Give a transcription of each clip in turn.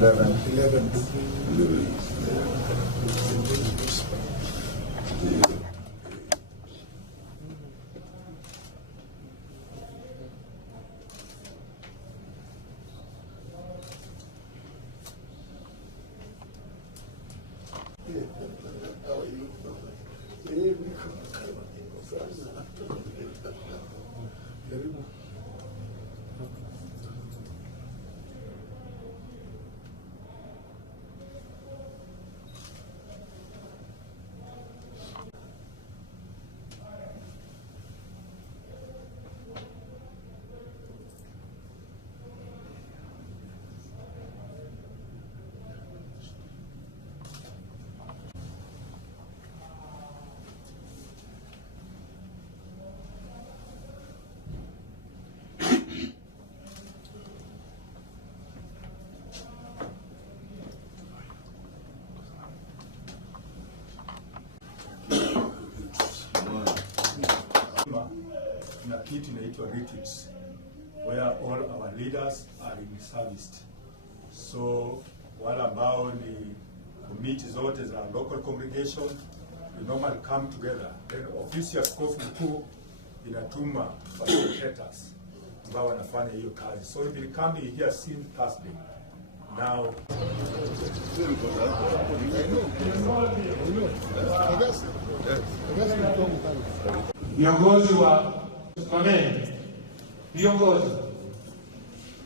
11. Na kitu inaitwa retreats where all our leaders are in service. So wale ambao ni committee zote za local congregation we normally come together, then ofisi ya askofu mkuu inatuma facilitators ambao wanafanya hiyo kazi. So we will be coming here since Thursday. Now viongozi wa Amen. Viongozi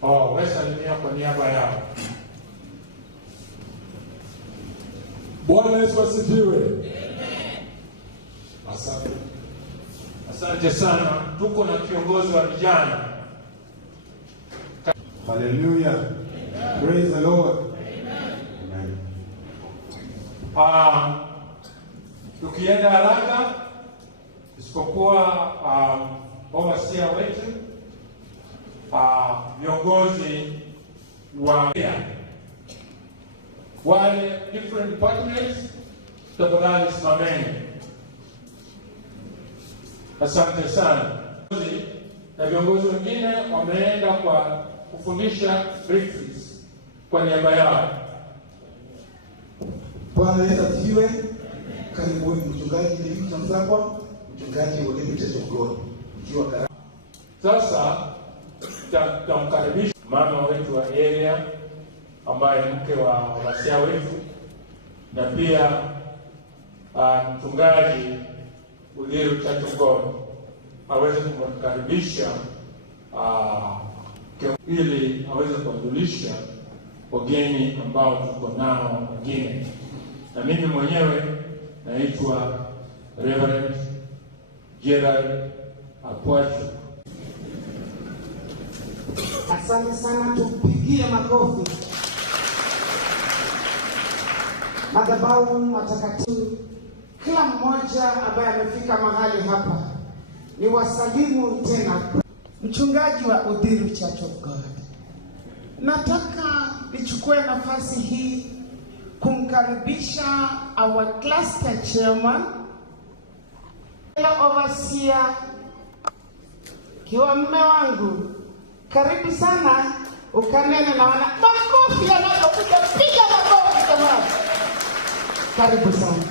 wasalimia kwa niaba yao. Bwana Yesu asifiwe. Asante. Asante sana. Tuko na kiongozi wa vijana. Hallelujah. Praise the Lord. Amen. Tukienda haraka isipokuwa wasia wetu viongozi wa wale different departments, tafadhali simameni. Asante sana. Na viongozi wengine wameenda kwa kufundisha retreats kwa niaba yao. Bwana Yesu asifiwe. Karibuni mchungaji David Mzakwa, mchungaji wa Limited of God. Mkiwa karibu. Sasa tutamkaribisha mama wetu wa area ambaye mke wa wasia wetu na pia mchungaji Udhiru Chachugoni aweze kumkaribisha ili aweze kuwajulisha wageni ambao tuko nao wengine. Na mimi mwenyewe naitwa Reverend Gerald Apwachu. Asante sana, tupigie makofi. Madhabahu matakatifu, kila mmoja ambaye amefika mahali hapa ni wasalimu tena. Mchungaji wa Udhiru Church of God, nataka nichukue nafasi hii kumkaribisha our cluster chairman, overseer, kiwa mme wangu. Karibu sana, ukanene na wana makofi yanayokuja, piga makofi jamani. Karibu sana.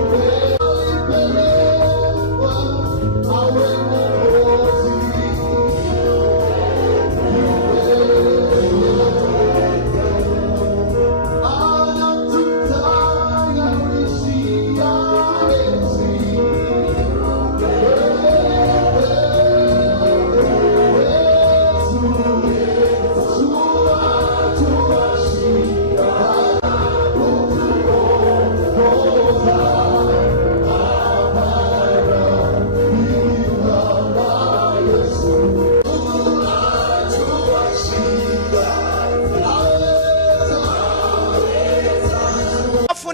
Amen.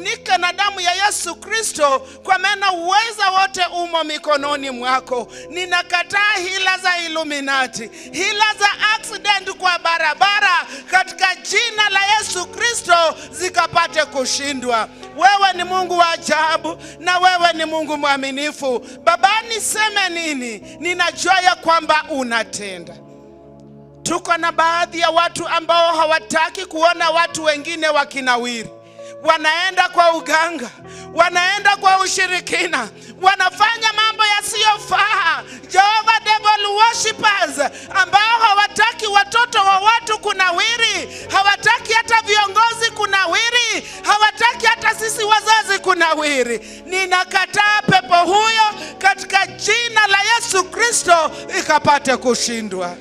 jifunike na damu ya Yesu Kristo, kwa maana uweza wote umo mikononi mwako. Ninakataa hila za Illuminati, hila za accident kwa barabara, katika jina la Yesu Kristo zikapate kushindwa. Wewe ni Mungu wa ajabu na wewe ni Mungu mwaminifu. Baba, niseme nini? Ninajua ya kwamba unatenda. Tuko na baadhi ya watu ambao hawataki kuona watu wengine wakinawiri. Wanaenda kwa uganga, wanaenda kwa ushirikina, wanafanya mambo yasiyofaa. Jehovah devil worshippers ambao hawataki watoto wa watu kunawiri, hawataki hata viongozi kunawiri, hawataki hata sisi wazazi kunawiri. Ninakataa pepo huyo katika jina la Yesu Kristo, ikapate kushindwa.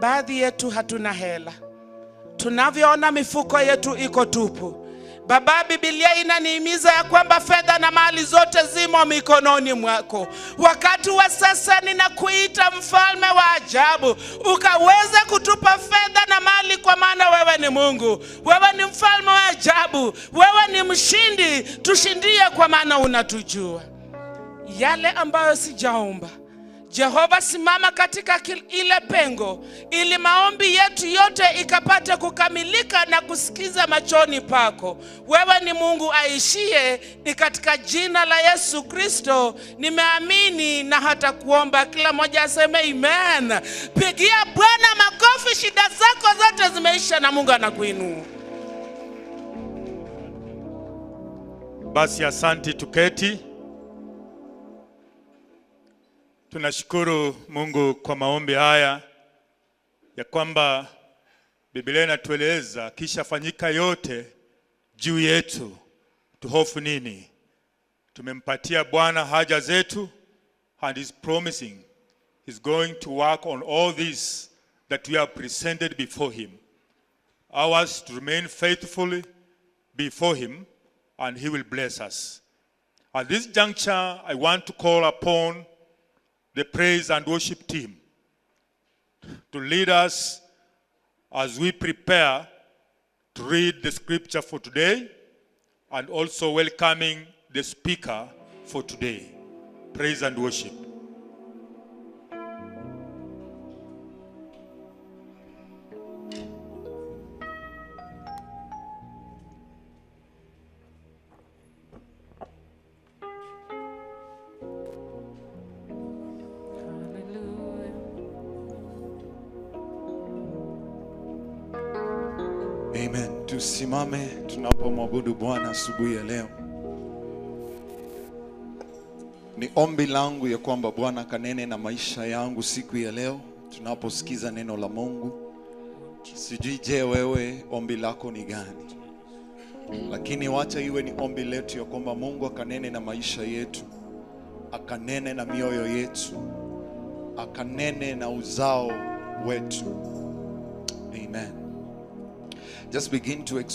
Baadhi yetu hatuna hela. Tunavyoona mifuko yetu iko tupu. Baba, Biblia inanihimiza ya kwamba fedha na mali zote zimo mikononi mwako. Wakati wa sasa ninakuita mfalme wa ajabu, ukaweze kutupa fedha na mali, kwa maana wewe ni Mungu. Wewe ni mfalme wa ajabu. Wewe ni mshindi. Tushindie, kwa maana unatujua. Yale ambayo sijaomba, Jehova, simama katika ile pengo, ili maombi yetu yote ikapate kukamilika na kusikiza machoni pako. Wewe ni Mungu aishie. Ni katika jina la Yesu Kristo nimeamini na hata kuomba. Kila mmoja aseme amen. Pigia Bwana makofi. Shida zako zote zimeisha na Mungu anakuinua. Basi asante, tuketi. Tunashukuru Mungu kwa maombi haya, ya kwamba Biblia inatueleza kisha fanyika yote juu yetu, tuhofu nini? Tumempatia Bwana haja zetu, and is promising he's going to work on all this that we have presented before him. Ours to remain faithfully before him, and he will bless us. At this juncture, I want to call upon the praise and worship team to lead us as we prepare to read the scripture for today, and also welcoming the speaker for today. Praise and worship. Amen. Tusimame tunapomwabudu Bwana asubuhi ya leo. Ni ombi langu ya kwamba Bwana kanene na maisha yangu siku ya leo tunaposikiza neno la Mungu. Sijui je, wewe ombi lako ni gani? Lakini wacha iwe ni ombi letu ya kwamba Mungu akanene na maisha yetu, akanene na mioyo yetu, akanene na uzao wetu. Amen. Just begin to exalt